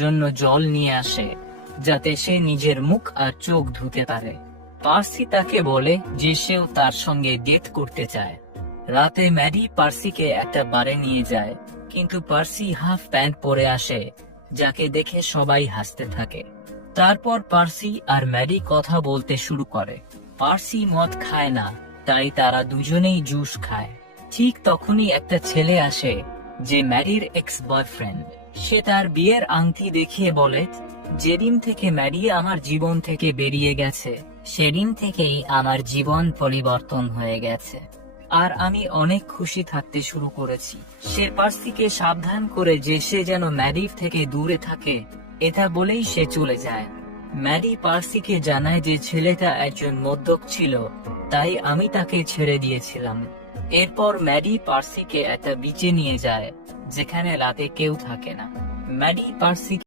জন্য জল নিয়ে আসে, যাতে সে নিজের মুখ আর চোখ ধুতে পারে। পার্সি তাকে বলে যে সেও তার সঙ্গে ডেট করতে চায়। রাতে ম্যাডি পার্সিকে একটা বারে নিয়ে যায়, কিন্তু পার্সি হাফ প্যান্ট পরে আসে, যাকে দেখে সবাই হাসতে থাকে। তারপর পার্সি আর ম্যাডি কথা বলতে শুরু করে। পার্সি মদ খায় না, তাই তারা দুজনেই জুস খায়। ঠিক তখনই একটা ছেলে আসে, যে ম্যাডির এক্স বয়ফ্রেন্ড। সে তার বিয়ের আংটি দেখিয়ে বলে, যেদিন থেকে ম্যাডি আমার জীবন থেকে বেরিয়ে গেছে, সেদিন থেকেই আমার জীবন পরিবর্তন হয়ে গেছে, আর আমি অনেক খুশি থাকতে শুরু করেছি। সে পার্সিকে সাবধান করে যে সে যেন ম্যাডির থেকে দূরে থাকে, এটা বলেই সে চলে যায়। ম্যাডি পার্সিকে জানায় যে ছেলেটা একজন মদ্যপ ছিল, তাই আমি তাকে ছেড়ে দিয়েছিলাম। এরপর ম্যাডি পার্সিকে একটা বিচে নিয়ে যায়, যেখানে রাতে কেউ থাকে না। ম্যাডি পার্সি